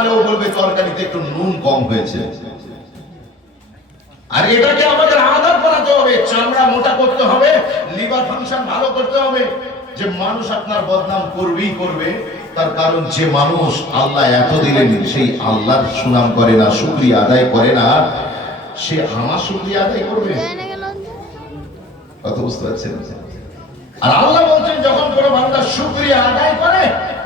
খালেও বলবে তরকারিতে একটু নুন কম হয়েছে। আর এটাকে আমাদের আদর করাতে হবে, চামড়া মোটা করতে হবে, লিভার ফাংশন ভালো করতে হবে। যে মানুষ আপনার বদনাম করবেই করবে, তার কারণ যে মানুষ আল্লাহ এত দিলেন সেই আল্লাহর সুনাম করে না, শুকরিয়া আদায় করে না, সে আমার শুকরিয়া আদায় করবে? কথা বুঝতে পারছেন? আর আল্লাহ বলছেন যখন কোনো বান্দা শুকরিয়া আদায় করে,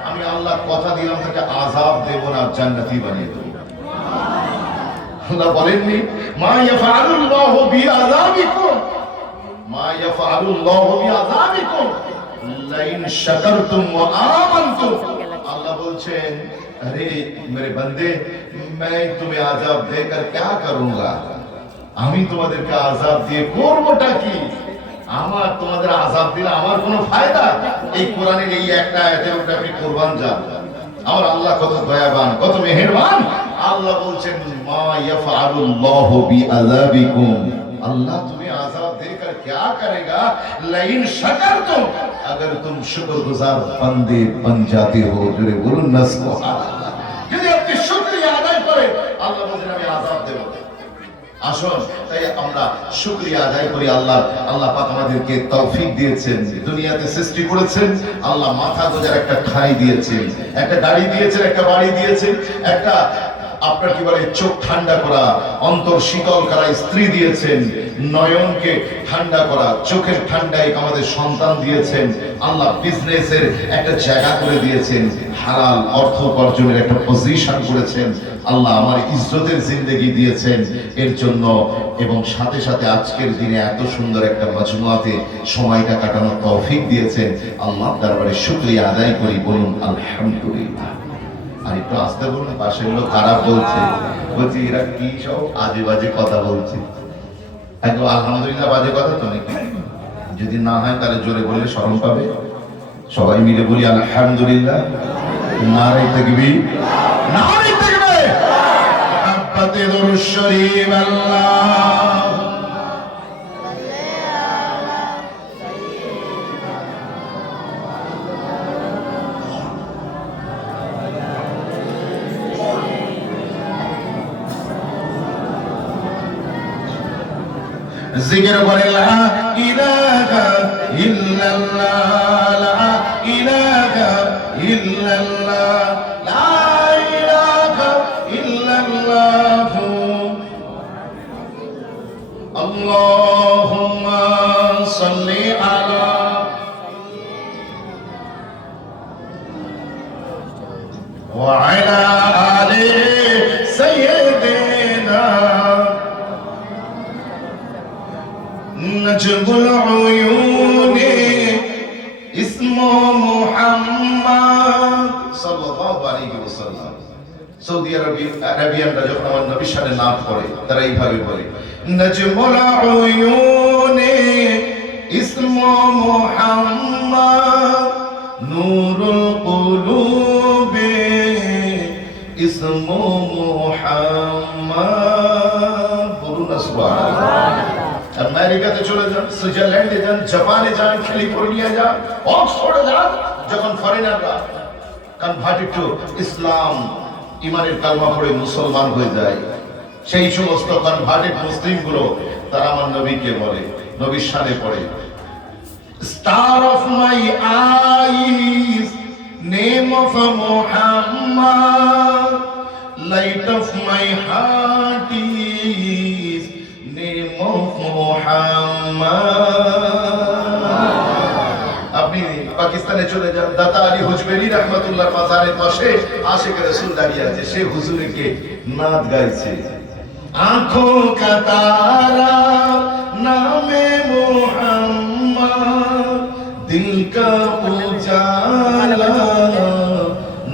আমি আল্লাহ কথা দিলাম তাকে আযাব দেব না, জান্নাতি বানিয়ে দেব। আল্লাহ বলেননি মা ইয়াফআলুল্লাহু বিআযাবিকুম, মা ইয়াফআলুল্লাহু বিআযাবিকুম লাইন শাকারতুম ওয়া আমানতুম। আল্লাহ বলছেন আরে মেরে বান্দে, मैं तुम्हें আযাব দেकर क्या करूंगा, আমি তোমাদেরকে আযাব দিয়ে করবটা কি? আমার তোমাদের আযাব দিলে আমার কোনো ফায়দা? এই কোরআনের এই একটা আয়াতের উপরে আপনি কুরবান যান। আমার আল্লাহ কত দয়াবান, কত মেহেরবান। আল্লাহ বলছেন মা ইয়াফআলুল্লাহু বিআযাবিকুম, আল্লাহ তুমি আযাব দেकर क्या करेगा, लाइन शकरतुम, अगर तुम शुक्रगुजार बंदे बन जाते हो। জোরে বলুন না সুবহানাল্লাহ। যদি আপনি শুকরিয়া আদায় করেন, আল্লাহ বলেন আমি আযাব দেব। আসুন তাই আমরা শুকরিয়া আদায় করি। আল্লাহ পাক আমাদেরকে তৌফিক দিয়েছেন, দুনিয়াতে সৃষ্টি করেছেন। আল্লাহ মাথা গোজার একটা ঠাঁই দিয়েছেন, একটা গাড়ি দিয়েছেন, একটা বাড়ি দিয়েছেন, একটা আপনার কি বলে চোখ ঠান্ডা করা, অন্তর শীতল করা স্ত্রী দিয়েছেন, নয়নকে ঠান্ডা করা, চোখের ঠান্ডায় আমাদের সন্তান দিয়েছেন। আল্লাহ বিজনেসের একটা জায়গা করে দিয়েছেন, হালাল অর্থ উপার্জনের একটা পজিশন করেছেন। আল্লাহ আমার ইজ্জতের জিন্দেগি দিয়েছেন এর জন্য, এবং সাথে সাথে আজকের দিনে এত সুন্দর একটা মজমুয়াতে সময়টা কাটানোর তৌফিক দিয়েছেন। আল্লাহর দরবারে শুকরিয়া আদায় করি, বলুন আলহামদুলিল্লাহ। আর একটু আস্তে বলুন, পাশের লোক খারাপ বলছে, বলছি এরা কি সব আজে বাজে কথা বলছে। একদম আলহামদুলিল্লাহ বাজে কথা তো নাকি? যদি না হয় তাহলে জোরে বললে শরম পাবে। সবাই মিলে বলি আলহামদুলিল্লাহ, নারে তাকবীর, নারে তাকবীর, মুহাব্বতে দরুদ শরীফ। আল্লাহ জিকির করে লা ইলাহা ইল্লাল্লাহ, লা ইলাহা ইল্লাল্লাহ, লা ইলাহা ইল্লাল্লাহ, আল্লাহুম্মা সাল্লি আলা ওয়া আলা আলি সাইয়্যিদিনা নজবুল উয়ুনে ইসমু মুহাম্মদ সাল্লাল্লাহু আলাইহি ওয়াসাল্লাম। সৌদি আরবিয়ানরা যখন আমার নবীর সাথে নাম পড়ে তারা এইভাবে বলে নজবুল উয়ুনে ইসমু মুহাম্মদ, নূরুল কুলুবে ইসমু মুহাম্মদ। বলুন সুবহানাল্লাহ। আমেরিকাতে চলে যান, সুইজারল্যান্ডে যান, জাপানে যান, ক্যালিফোর্নিয়া যান, অক্সফোর্ডে যান, যখন ফরেনাররা কনভার্টেড টু ইসলাম, ইমানের কালমা পড়ে মুসলমান হয়ে যায়, সেই সমস্ত কনভার্টেড মুসলিমগুলো তারা আমার নবীকে বলে, নবীর শানে পড়ে star of my eyes, name of Muhammad, light of my heart is name of Muhammad. আপনি পাকিস্তানে চলে যান, দাতা আলী হুজবেরি রহমাতুল্লাহ মাজারের পাশে আশিক রাসূল দাঁড়িয়ে আছে, সে হুজুরকে নাত গাইছে, आंखों का तारा नामे मुहम्मद, दिल का उजाला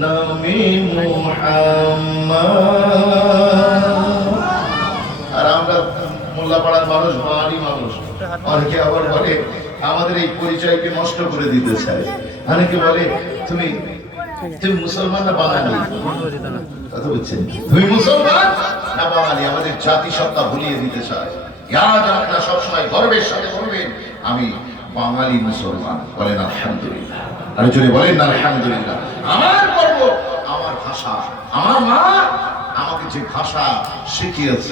नामे मुहम्मद। আর আমরা মোল্লাপাড়ার মানুষ, বাঙালি মানুষ, অনেকে আবার বলে আমাদের এই পরিচয়কে নষ্ট করে দিতে চায়। অনেকে বলে তুমি মুসলমান না বাঙালি, কথা বলছেন, তুমি মুসলমান না বাঙালি, আমাদের জাতি সত্তা ভুলিয়ে দিতে চায়। ইয়াদ আপনারা সবসময় গর্বের সাথে বলবেন আমি বাঙালি মুসলমান। বলেন আলহামদুলিল্লাহ, আর যদি বলেন আলহামদুলিল্লাহ, আমার গর্ব আমার ভাষা। আমার মা আমাকে যে ভাষা শিখিয়েছে